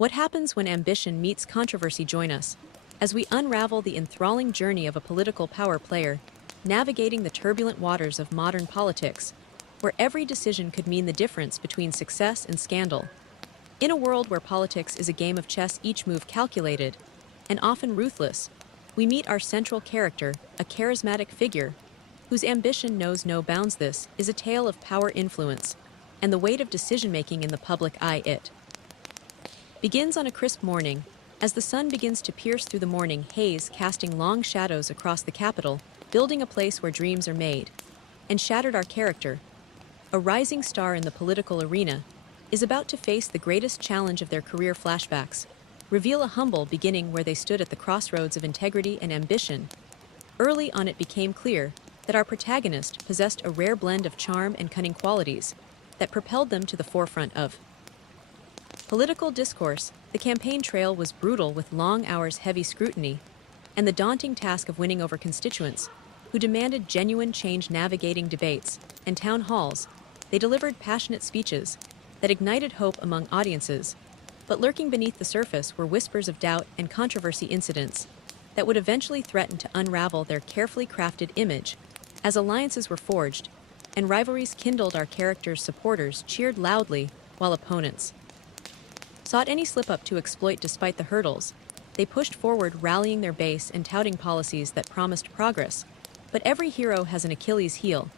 What happens when ambition meets controversy? Join us as we unravel the enthralling journey of a political power player, navigating the turbulent waters of modern politics, where every decision could mean the difference between success and scandal. In a world where politics is a game of chess, each move calculated and often ruthless, we meet our central character, a charismatic figure whose ambition knows no bounds. This is a tale of power, influence, and the weight of decision-making in the public eye. It begins on a crisp morning, as the sun begins to pierce through the morning haze, casting long shadows across the capital, building a place where dreams are made, and shattered. Our character, a rising star in the political arena, is about to face the greatest challenge of their career. Flashbacks reveal a humble beginning where they stood at the crossroads of integrity and ambition. Early on, it became clear that our protagonist possessed a rare blend of charm and cunning qualities that propelled them to the forefront of political discourse. The campaign trail was brutal, with long hours, heavy scrutiny, and the daunting task of winning over constituents who demanded genuine change. Navigating debates and town halls, they delivered passionate speeches that ignited hope among audiences, but lurking beneath the surface were whispers of doubt and controversy, incidents that would eventually threaten to unravel their carefully crafted image. As alliances were forged and rivalries kindled, our characters' supporters cheered loudly, while opponents sought any slip-up to exploit. Despite the hurdles, they pushed forward, rallying their base and touting policies that promised progress. But every hero has an Achilles heel,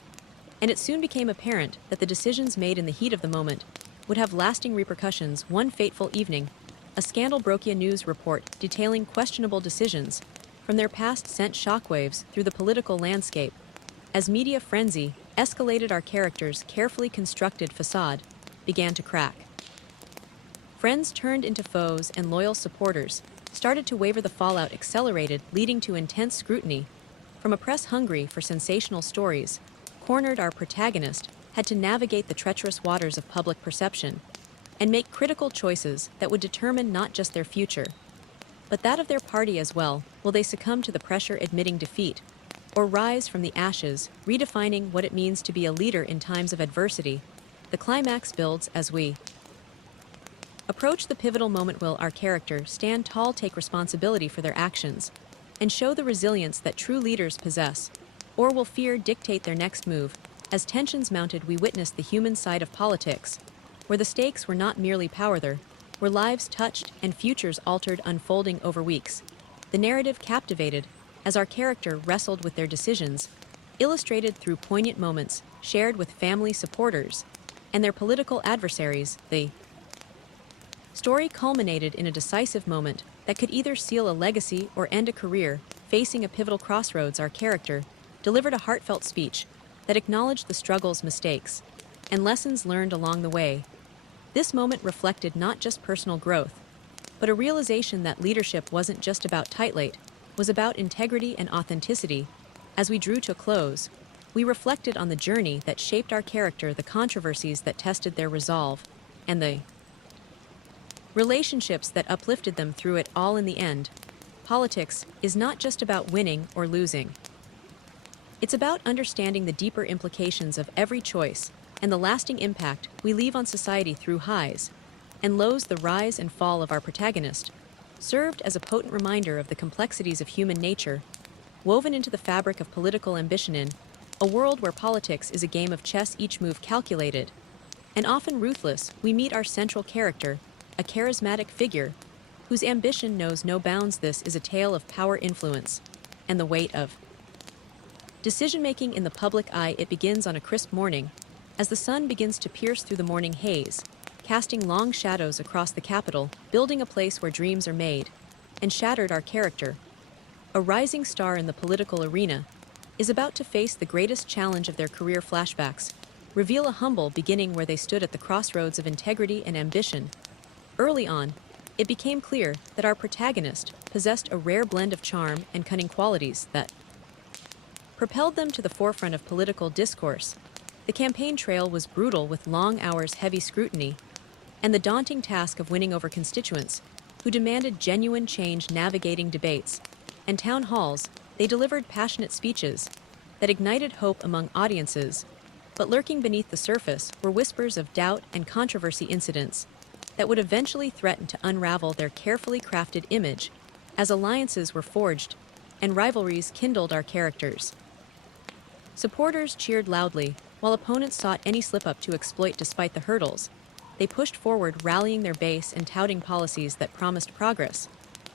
and it soon became apparent that the decisions made in the heat of the moment would have lasting repercussions. One fateful evening, a scandal broke. A news report detailing questionable decisions from their past sent shockwaves through the political landscape. As media frenzy escalated, our characters' carefully constructed facade began to crack. Friends turned into foes, and loyal supporters started to waver. The fallout accelerated, leading to intense scrutiny from a press hungry for sensational stories. Cornered, our protagonist had to navigate the treacherous waters of public perception and make critical choices that would determine not just their future, but that of their party as well. Will they succumb to the pressure, admitting defeat, or rise from the ashes, redefining what it means to be a leader in times of adversity? The climax builds as we approach the pivotal moment. Will our character stand tall, take responsibility for their actions, and show the resilience that true leaders possess? Or will fear dictate their next move? As tensions mounted, we witnessed the human side of politics, where the stakes were not merely power, there were lives touched and futures altered, unfolding over weeks. The narrative captivated as our character wrestled with their decisions, illustrated through poignant moments shared with family, supporters, and their political adversaries. The story culminated in a decisive moment that could either seal a legacy or end a career. Facing a pivotal crossroads, our character delivered a heartfelt speech that acknowledged the struggles, mistakes, and lessons learned along the way. This moment reflected not just personal growth, but a realization that leadership wasn't just about titlate, was about integrity and authenticity. As we drew to a close, we reflected on the journey that shaped our character, the controversies that tested their resolve, and the relationships that uplifted them through it all. In the end, politics is not just about winning or losing. It's about understanding the deeper implications of every choice and the lasting impact we leave on society. Through highs and lows, the rise and fall of our protagonist served as a potent reminder of the complexities of human nature, woven into the fabric of political ambition. In a world where politics is a game of chess, each move calculated and often ruthless, we meet our central character, a charismatic figure whose ambition knows no bounds. This is a tale of power, influence, and the weight of decision-making in the public eye. It begins on a crisp morning, as the sun begins to pierce through the morning haze, casting long shadows across the capital, building a place where dreams are made, and shattered. Our character, a rising star in the political arena, is about to face the greatest challenge of their career. Flashbacks reveal a humble beginning where they stood at the crossroads of integrity and ambition. Early on, it became clear that our protagonist possessed a rare blend of charm and cunning qualities that propelled them to the forefront of political discourse. The campaign trail was brutal, with long hours, heavy scrutiny, and the daunting task of winning over constituents who demanded genuine change. Navigating debates and town halls, they delivered passionate speeches that ignited hope among audiences, but lurking beneath the surface were whispers of doubt and controversy, incidents that would eventually threaten to unravel their carefully crafted image, as alliances were forged and rivalries kindled our characters. Supporters cheered loudly, while opponents sought any slip-up to exploit despite the hurdles. They pushed forward, rallying their base and touting policies that promised progress.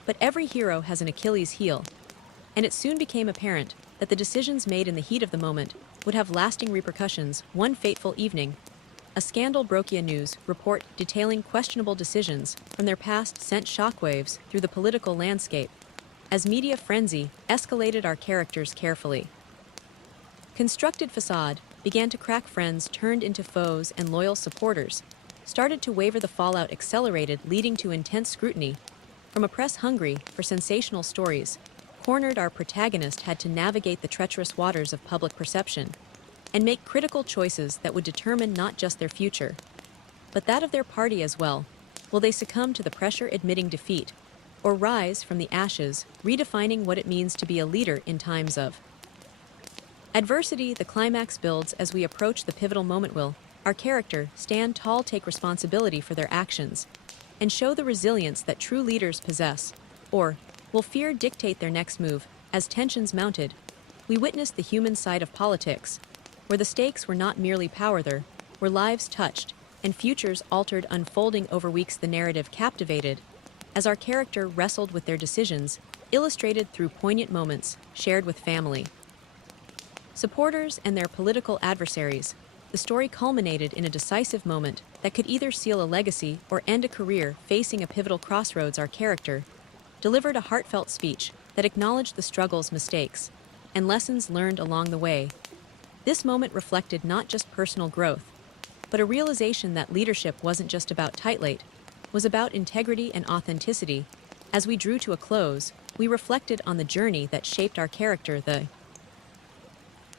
But every hero has an Achilles heel, and it soon became apparent that the decisions made in the heat of the moment would have lasting repercussions. One fateful evening, a scandal broke. A news report detailing questionable decisions from their past sent shockwaves through the political landscape. As media frenzy escalated, our characters carefully constructed facade began to crack. Friends turned into foes and loyal supporters started to waver. The fallout accelerated, leading to intense scrutiny from a press hungry for sensational stories. Cornered, our protagonist had to navigate the treacherous waters of public perception and make critical choices that would determine not just their future, but that of their party as well. Will they succumb to the pressure, admitting defeat, or rise from the ashes, redefining what it means to be a leader in times of adversity? The climax builds as we approach the pivotal moment. Will our character stand tall, take responsibility for their actions, and show the resilience that true leaders possess? Or will fear dictate their next move? As tensions mounted, we witnessed the human side of politics, where the stakes were not merely power, there were lives touched and futures altered, unfolding over weeks. The narrative captivated as our character wrestled with their decisions, illustrated through poignant moments shared with family, supporters, and their political adversaries. The story culminated in a decisive moment that could either seal a legacy or end a career. Facing a pivotal crossroads, our character delivered a heartfelt speech that acknowledged the struggles, mistakes, and lessons learned along the way. This moment reflected not just personal growth, but a realization that leadership wasn't just about title, it was about integrity and authenticity. As we drew to a close, we reflected on the journey that shaped our character, the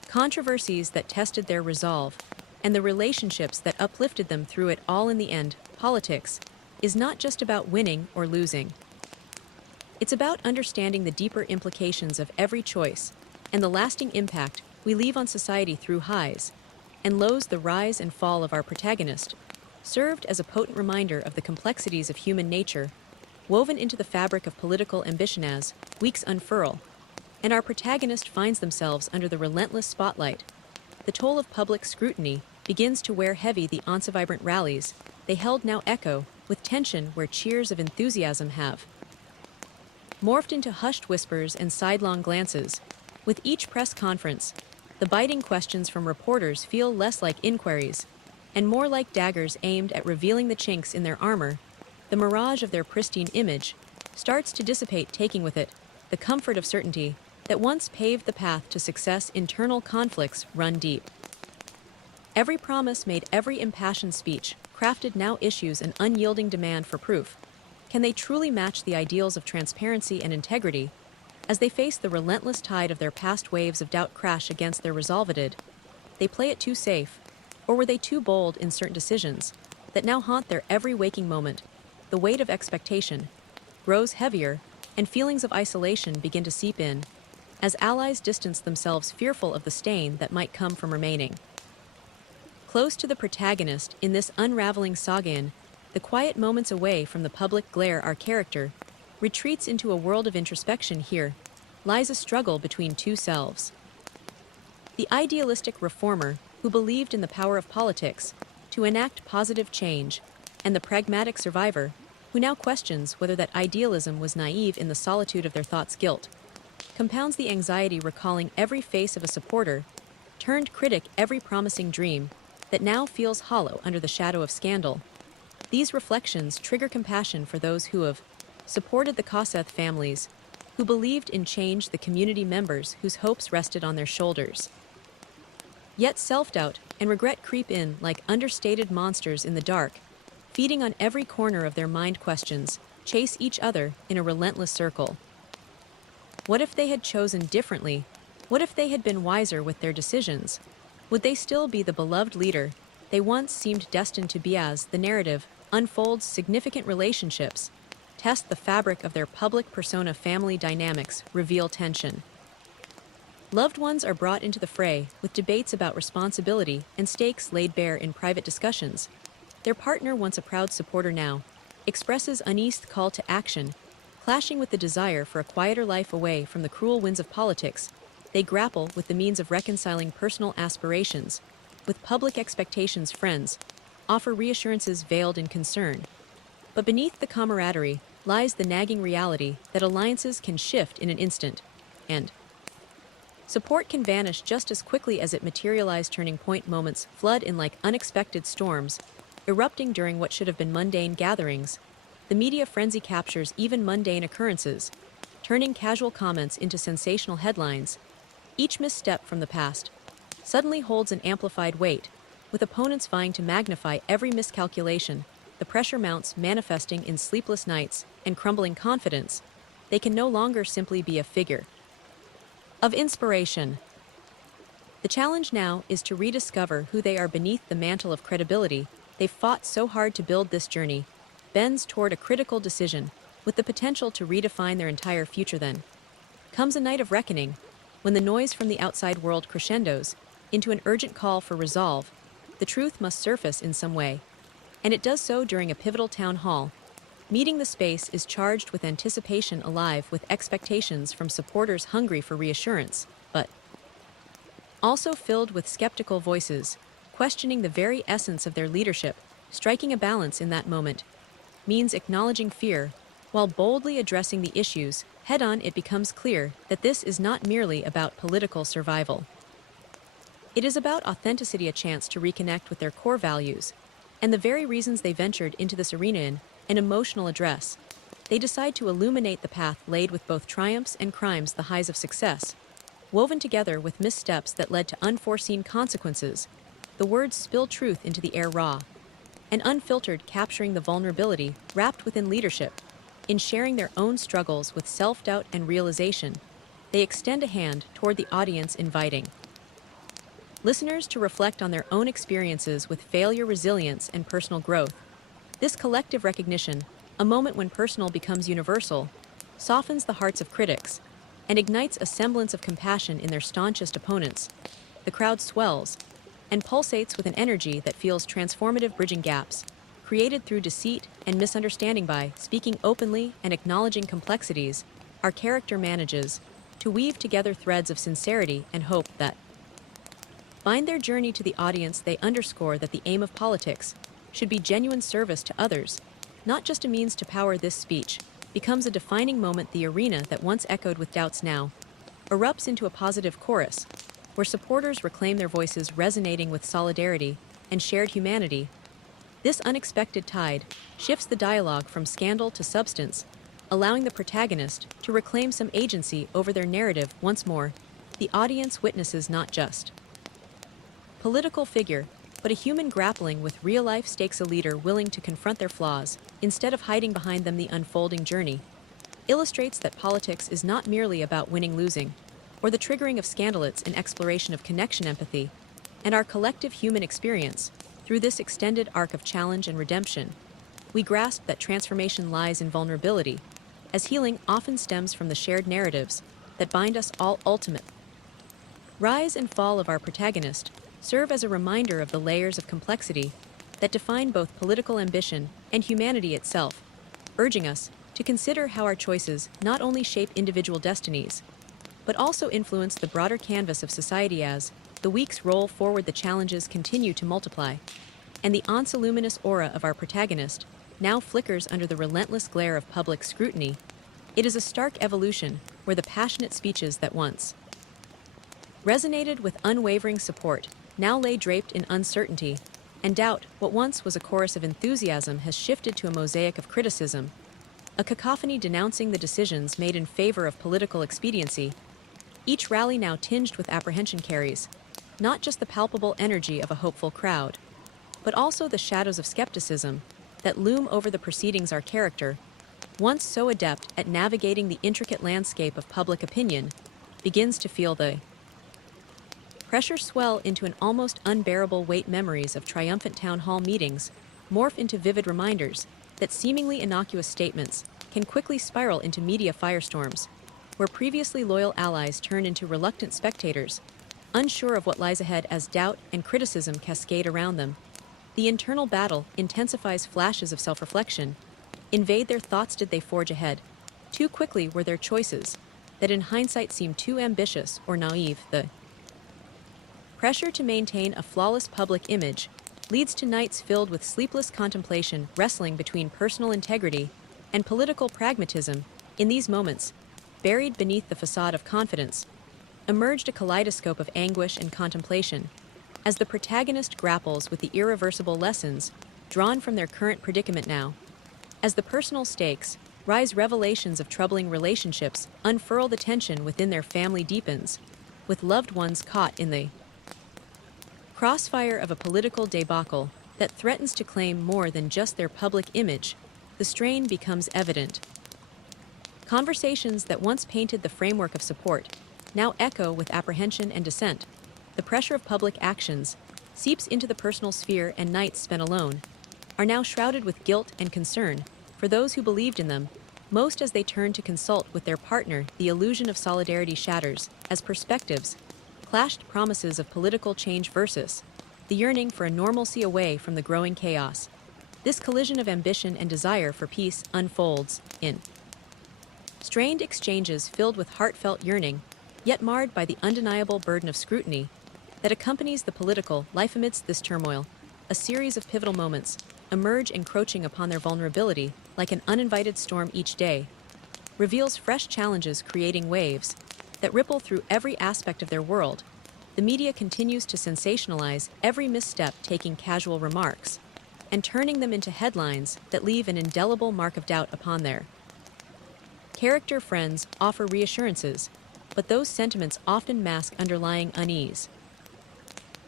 controversies that tested their resolve, and the relationships that uplifted them through it all. In the end, politics is not just about winning or losing. It's about understanding the deeper implications of every choice and the lasting impact we leave on society. Through highs and lows, the rise and fall of our protagonist served as a potent reminder of the complexities of human nature, woven into the fabric of political ambition. As weeks unfurl, and our protagonist finds themselves under the relentless spotlight, the toll of public scrutiny begins to wear heavy. The vibrant rallies they held now echo with tension, where cheers of enthusiasm have morphed into hushed whispers and sidelong glances. With each press conference, the biting questions from reporters feel less like inquiries and more like daggers aimed at revealing the chinks in their armor. The mirage of their pristine image starts to dissipate, taking with it the comfort of certainty that once paved the path to success. Internal conflicts run deep. Every promise made, every impassioned speech crafted now issues an unyielding demand for proof. Can they truly match the ideals of transparency and integrity? As they face the relentless tide of their past, waves of doubt crash against their resolve. Did they play it too safe, or were they too bold in certain decisions that now haunt their every waking moment? The weight of expectation grows heavier, and feelings of isolation begin to seep in, as allies distance themselves, fearful of the stain that might come from remaining close to the protagonist in this unraveling saga. In the quiet moments away from the public glare, our character retreats into a world of introspection. Here lies a struggle between two selves: the idealistic reformer who believed in the power of politics to enact positive change, and the pragmatic survivor who now questions whether that idealism was naive. In the solitude of their thoughts, guilt compounds the anxiety, recalling every face of a supporter turned critic, every promising dream that now feels hollow under the shadow of scandal. These reflections trigger compassion for those who have supported the Koseth families, who believed in change, the community members whose hopes rested on their shoulders. Yet self-doubt and regret creep in like understated monsters in the dark, feeding on every corner of their mind. Questions chase each other in a relentless circle. What if they had chosen differently? What if they had been wiser with their decisions? Would they still be the beloved leader they once seemed destined to be? As the narrative unfolds, significant relationships test the fabric of their public persona. Family dynamics reveal tension. Loved ones are brought into the fray, with debates about responsibility and stakes laid bare in private discussions. Their partner, once a proud supporter now, expresses uneased call to action, clashing with the desire for a quieter life away from the cruel winds of politics. They grapple with the means of reconciling personal aspirations with public expectations. Friends offer reassurances veiled in concern. But beneath the camaraderie lies the nagging reality that alliances can shift in an instant, and support can vanish just as quickly as it materialized. Turning point moments flood in like unexpected storms, erupting during what should have been mundane gatherings. The media frenzy captures even mundane occurrences, turning casual comments into sensational headlines. Each misstep from the past suddenly holds an amplified weight, with opponents vying to magnify every miscalculation. The pressure mounts, manifesting in sleepless nights and crumbling confidence. They can no longer simply be a figure of inspiration. The challenge now is to rediscover who they are beneath the mantle of credibility they've fought so hard to build. This journey bends toward a critical decision, with the potential to redefine their entire future. Then comes a night of reckoning, when the noise from the outside world crescendos into an urgent call for resolve. The truth must surface in some way, and it does so during a pivotal town hall meeting. The space is charged with anticipation, alive with expectations from supporters hungry for reassurance, but also filled with skeptical voices, questioning the very essence of their leadership. Striking a balance in that moment means acknowledging fear while boldly addressing the issues head-on. It becomes clear that this is not merely about political survival. It is about authenticity, a chance to reconnect with their core values, and the very reasons they ventured into this arena. In an emotional address, they decide to illuminate the path laid with both triumphs and crimes, the highs of success, woven together with missteps that led to unforeseen consequences. The words spill truth into the air, raw and unfiltered, capturing the vulnerability wrapped within leadership. In sharing their own struggles with self-doubt and realization, they extend a hand toward the audience, inviting listeners to reflect on their own experiences with failure, resilience, and personal growth. This collective recognition, a moment when personal becomes universal, softens the hearts of critics and ignites a semblance of compassion in their staunchest opponents. The crowd swells and pulsates with an energy that feels transformative, bridging gaps created through deceit and misunderstanding. By speaking openly and acknowledging complexities, our character manages to weave together threads of sincerity and hope that bind their journey to the audience. They underscore that the aim of politics should be genuine service to others, not just a means to power. This speech becomes a defining moment. The arena that once echoed with doubts now erupts into a positive chorus, where supporters reclaim their voices, resonating with solidarity and shared humanity. This unexpected tide shifts the dialogue from scandal to substance, allowing the protagonist to reclaim some agency over their narrative. Once more, the audience witnesses not just political figure, but a human grappling with real-life stakes, a leader willing to confront their flaws instead of hiding behind them. The unfolding journey illustrates that politics is not merely about winning, losing, or the triggering of scandal. It's an exploration of connection, empathy, and our collective human experience. Through this extended arc of challenge and redemption, we grasp that transformation lies in vulnerability, as healing often stems from the shared narratives that bind us all. Ultimate rise and fall of our protagonist serve as a reminder of the layers of complexity that define both political ambition and humanity itself, urging us to consider how our choices not only shape individual destinies, but also influence the broader canvas of society. As the weeks roll forward, the challenges continue to multiply, and the once luminous aura of our protagonist now flickers under the relentless glare of public scrutiny. It is a stark evolution, where the passionate speeches that once resonated with unwavering support now lay draped in uncertainty and doubt. What once was a chorus of enthusiasm has shifted to a mosaic of criticism, a cacophony denouncing the decisions made in favor of political expediency. Each rally, now tinged with apprehension, carries not just the palpable energy of a hopeful crowd, but also the shadows of skepticism that loom over the proceedings. Our character, once so adept at navigating the intricate landscape of public opinion, begins to feel the pressure swell into an almost unbearable weight. Memories of triumphant town hall meetings morph into vivid reminders that seemingly innocuous statements can quickly spiral into media firestorms, where previously loyal allies turn into reluctant spectators, unsure of what lies ahead. As doubt and criticism cascade around them, The internal battle intensifies flashes of self-reflection. Invade their thoughts did they forge ahead. Too quickly were their choices, that in hindsight seemed too ambitious or naive. The pressure to maintain a flawless public image leads to nights filled with sleepless contemplation, wrestling between personal integrity and political pragmatism. In these moments, buried beneath the facade of confidence, emerged a kaleidoscope of anguish and contemplation, as the protagonist grapples with the irreversible lessons drawn from their current predicament now. As the personal stakes rise, revelations of troubling relationships unfurl, the tension within their family deepens, with loved ones caught in the crossfire of a political debacle that threatens to claim more than just their public image. The strain becomes evident. Conversations that once painted the framework of support now echo with apprehension and dissent. The pressure of public actions seeps into the personal sphere, and nights spent alone are now shrouded with guilt and concern for those who believed in them most. As they turn to consult with their partner, the illusion of solidarity shatters as perspectives clashed. Promises of political change versus the yearning for a normalcy away from the growing chaos. This collision of ambition and desire for peace unfolds in strained exchanges filled with heartfelt yearning, yet marred by the undeniable burden of scrutiny that accompanies the political life. Amidst this turmoil, a series of pivotal moments emerge, encroaching upon their vulnerability like an uninvited storm. Each day reveals fresh challenges, creating waves that ripple through every aspect of their world. The media continues to sensationalize every misstep, taking casual remarks and turning them into headlines that leave an indelible mark of doubt upon their character. Friends offer reassurances, but those sentiments often mask underlying unease.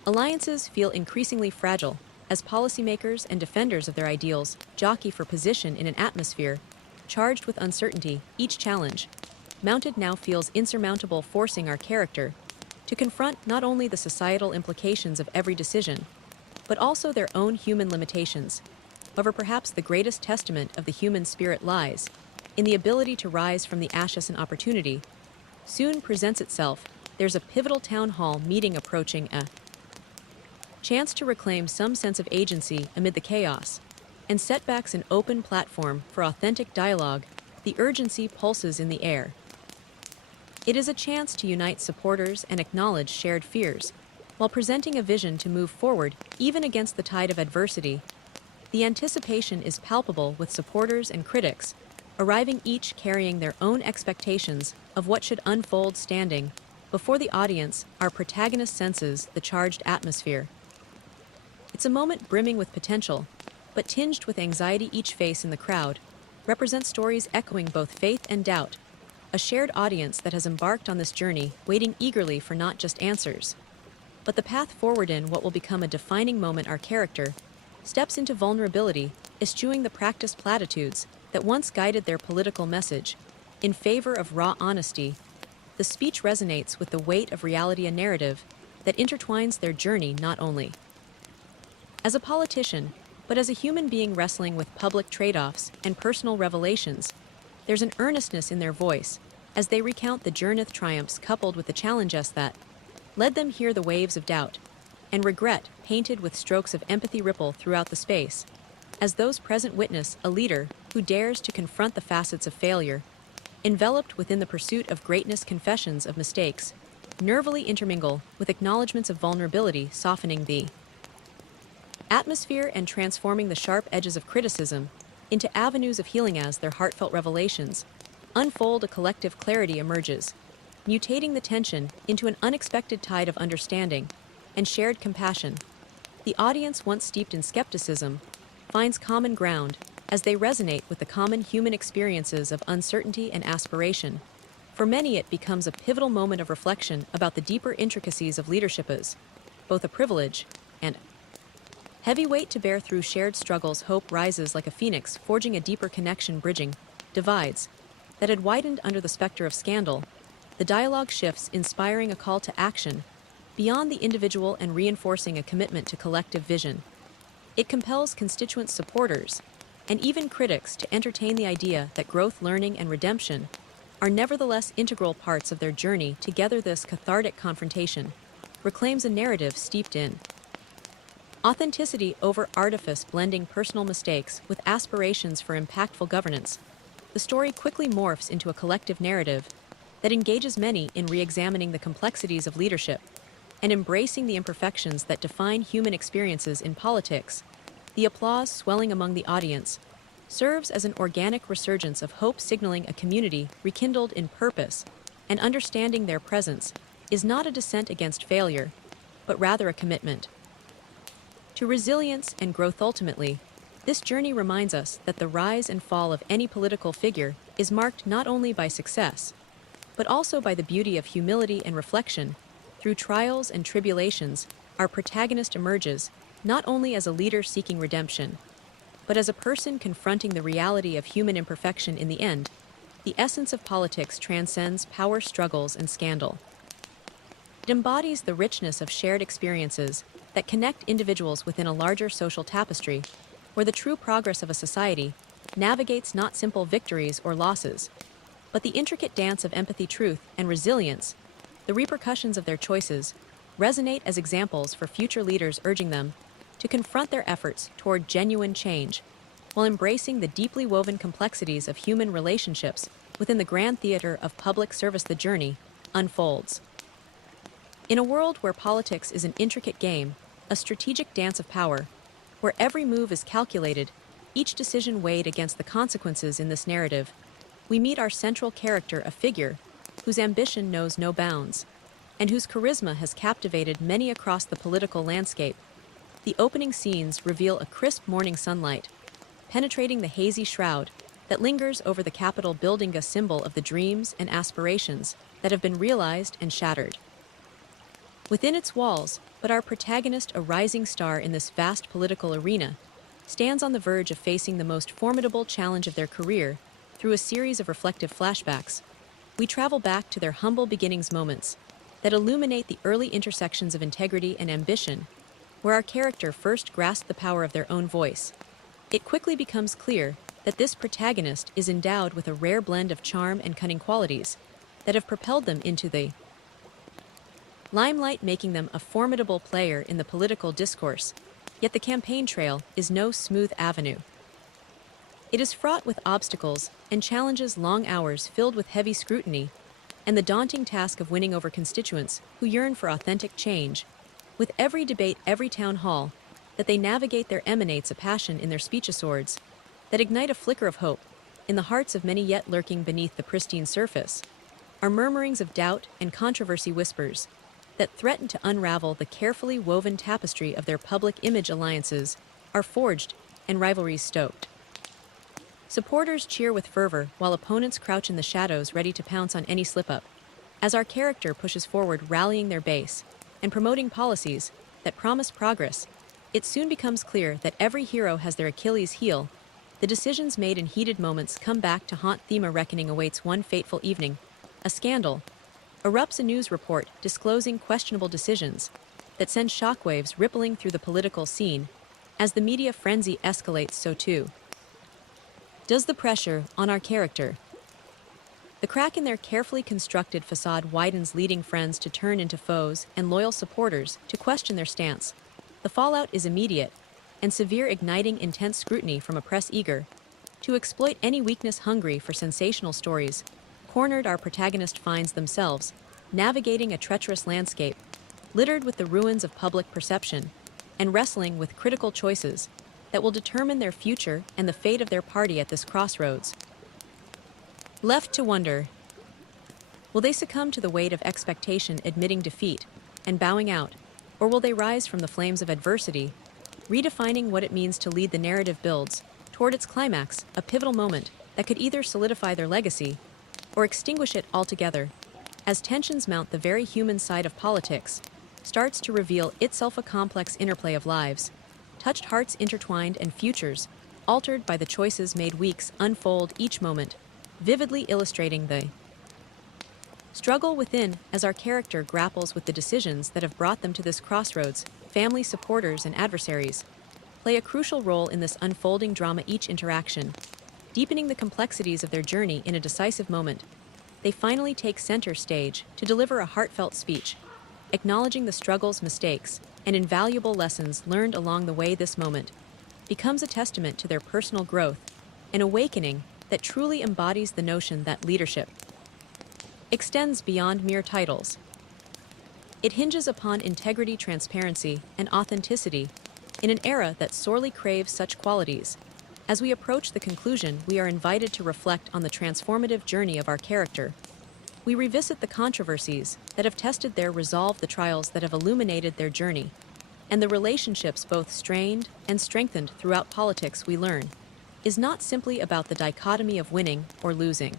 Alliances feel increasingly fragile as policymakers and defenders of their ideals jockey for position in an atmosphere charged with uncertainty. Each challenge mounted now feels insurmountable, forcing our character to confront not only the societal implications of every decision, but also their own human limitations. However, perhaps the greatest testament of the human spirit lies in the ability to rise from the ashes. An opportunity soon presents itself. There's a pivotal town hall meeting approaching, a chance to reclaim some sense of agency amid the chaos and setbacks, an open platform for authentic dialogue. The urgency pulses in the air. It is a chance to unite supporters and acknowledge shared fears, while presenting a vision to move forward even against the tide of adversity. The anticipation is palpable, with supporters and critics arriving, each carrying their own expectations of what should unfold. Standing before the audience, our protagonist senses the charged atmosphere. It's a moment brimming with potential, but tinged with anxiety. Each face in the crowd represents stories echoing both faith and doubt, a shared audience that has embarked on this journey, waiting eagerly for not just answers, but the path forward. In what will become a defining moment, our character steps into vulnerability, eschewing the practiced platitudes that once guided their political message in favor of raw honesty. The speech resonates with the weight of reality, a narrative that intertwines their journey not only as a politician, but as a human being wrestling with public trade-offs and personal revelations. There's an earnestness in their voice as they recount the journey's triumphs, coupled with the challenges that led them here. The waves of doubt and regret, painted with strokes of empathy, ripple throughout the space as those present witness a leader who dares to confront the facets of failure, enveloped within the pursuit of greatness. Confessions of mistakes nervily intermingle with acknowledgments of vulnerability, softening the atmosphere and transforming the sharp edges of criticism into avenues of healing. As their heartfelt revelations unfold, a collective clarity emerges, mutating the tension into an unexpected tide of understanding and shared compassion. The audience, once steeped in skepticism, finds common ground as they resonate with the common human experiences of uncertainty and aspiration. For many, it becomes a pivotal moment of reflection about the deeper intricacies of leadership as both a privilege and heavy weight to bear. Through shared struggles, hope rises like a phoenix, forging a deeper connection, bridging divides that had widened under the specter of scandal. The dialogue shifts, inspiring a call to action beyond the individual and reinforcing a commitment to collective vision. It compels constituents, supporters, and even critics to entertain the idea that growth, learning, and redemption are nevertheless integral parts of their journey together. This cathartic confrontation reclaims a narrative steeped in Authenticity over artifice, blending personal mistakes with aspirations for impactful governance, the story quickly morphs into a collective narrative that engages many in re-examining the complexities of leadership and embracing the imperfections that define human experiences in politics. The applause swelling among the audience serves as an organic resurgence of hope, signaling a community rekindled in purpose, and understanding their presence is not a descent against failure, but rather a commitment to resilience and growth. Ultimately, this journey reminds us that the rise and fall of any political figure is marked not only by success, but also by the beauty of humility and reflection. Through trials and tribulations, our protagonist emerges not only as a leader seeking redemption, but as a person confronting the reality of human imperfection. In the end, the essence of politics transcends power struggles and scandal. It embodies the richness of shared experiences that connect individuals within a larger social tapestry, where the true progress of a society navigates not simple victories or losses, but the intricate dance of empathy, truth, and resilience. The repercussions of their choices resonate as examples for future leaders, urging them to confront their efforts toward genuine change while embracing the deeply woven complexities of human relationships within the grand theater of public service. The journey unfolds in a world where politics is an intricate game, a strategic dance of power, where every move is calculated, each decision weighed against the consequences. In this narrative, we meet our central character, a figure whose ambition knows no bounds, and whose charisma has captivated many across the political landscape. The opening scenes reveal a crisp morning sunlight, penetrating the hazy shroud that lingers over the Capitol building, a symbol of the dreams and aspirations that have been realized and shattered within its walls. But our protagonist, a rising star in this vast political arena, stands on the verge of facing the most formidable challenge of their career. Through a series of reflective flashbacks, we travel back to their humble beginnings, moments that illuminate the early intersections of integrity and ambition, where our character first grasped the power of their own voice. It quickly becomes clear that this protagonist is endowed with a rare blend of charm and cunning qualities that have propelled them into the limelight, making them a formidable player in the political discourse. Yet the campaign trail is no smooth avenue. It is fraught with obstacles and challenges, long hours filled with heavy scrutiny, and the daunting task of winning over constituents who yearn for authentic change. With every debate, every town hall that they navigate, there emanates a passion in their speeches, swords that ignite a flicker of hope in the hearts of many. Yet lurking beneath the pristine surface are murmurings of doubt and controversy, whispers that threaten to unravel the carefully woven tapestry of their public image. Alliances are forged and rivalries stoked. Supporters cheer with fervor while opponents crouch in the shadows, ready to pounce on any slip-up. As our character pushes forward, rallying their base and promoting policies that promise progress, it soon becomes clear that every hero has their Achilles heel. The decisions made in heated moments come back to haunt them. A reckoning awaits one fateful evening. A scandal erupts, a news report disclosing questionable decisions that send shockwaves rippling through the political scene. As the media frenzy escalates, so too does the pressure on our character. The crack in their carefully constructed facade widens, leading friends to turn into foes and loyal supporters to question their stance. The fallout is immediate and severe, igniting intense scrutiny from a press eager to exploit any weakness, hungry for sensational stories. Cornered, our protagonist finds themselves navigating a treacherous landscape littered with the ruins of public perception and wrestling with critical choices that will determine their future and the fate of their party. At this crossroads, left to wonder, will they succumb to the weight of expectation, admitting defeat and bowing out, or will they rise from the flames of adversity, redefining what it means to lead? The narrative builds toward its climax, a pivotal moment that could either solidify their legacy or extinguish it altogether. As tensions mount, the very human side of politics starts to reveal itself, a complex interplay of lives, touched hearts intertwined, and futures altered by the choices made. Weeks unfold, each moment vividly illustrating the struggle within as our character grapples with the decisions that have brought them to this crossroads. Family, supporters, and adversaries play a crucial role in this unfolding drama, each interaction deepening the complexities of their journey. In a decisive moment, they finally take center stage to deliver a heartfelt speech, acknowledging the struggles, mistakes, and invaluable lessons learned along the way. This moment becomes a testament to their personal growth, an awakening that truly embodies the notion that leadership extends beyond mere titles. It hinges upon integrity, transparency, and authenticity in an era that sorely craves such qualities. As we approach the conclusion, we are invited to reflect on the transformative journey of our character. We revisit the controversies that have tested their resolve, the trials that have illuminated their journey, and the relationships both strained and strengthened throughout. Politics, we learn, is not simply about the dichotomy of winning or losing.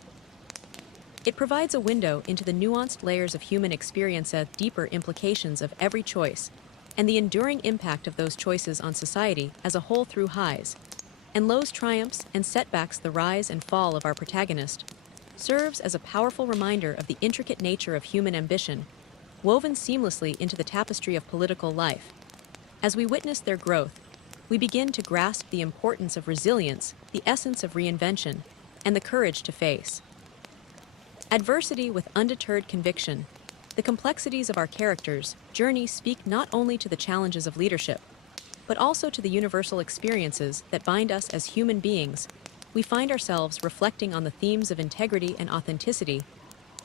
It provides a window into the nuanced layers of human experience, the deeper implications of every choice, and the enduring impact of those choices on society as a whole. Through highs and lows, triumphs and setbacks, the rise and fall of our protagonist serves as a powerful reminder of the intricate nature of human ambition, woven seamlessly into the tapestry of political life. As we witness their growth, we begin to grasp the importance of resilience, the essence of reinvention, and the courage to face adversity with undeterred conviction. The complexities of our characters' journey speak not only to the challenges of leadership, but also to the universal experiences that bind us as human beings. We find ourselves reflecting on the themes of integrity and authenticity,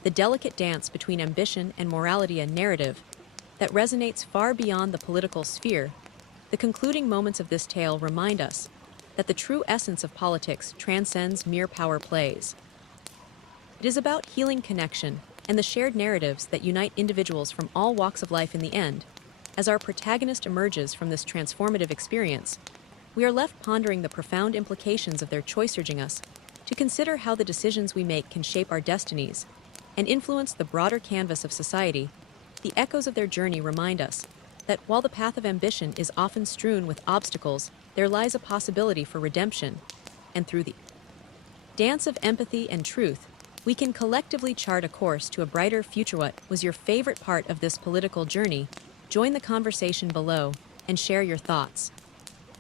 the delicate dance between ambition and morality, a narrative that resonates far beyond the political sphere. The concluding moments of this tale remind us that the true essence of politics transcends mere power plays. It is about healing, connection, and the shared narratives that unite individuals from all walks of life. In the end, as our protagonist emerges from this transformative experience, we are left pondering the profound implications of their choice, urging us to consider how the decisions we make can shape our destinies and influence the broader canvas of society. The echoes of their journey remind us that while the path of ambition is often strewn with obstacles, there lies a possibility for redemption, and through the dance of empathy and truth, we can collectively chart a course to a brighter future. What was your favorite part of this political journey? Join the conversation below and share your thoughts.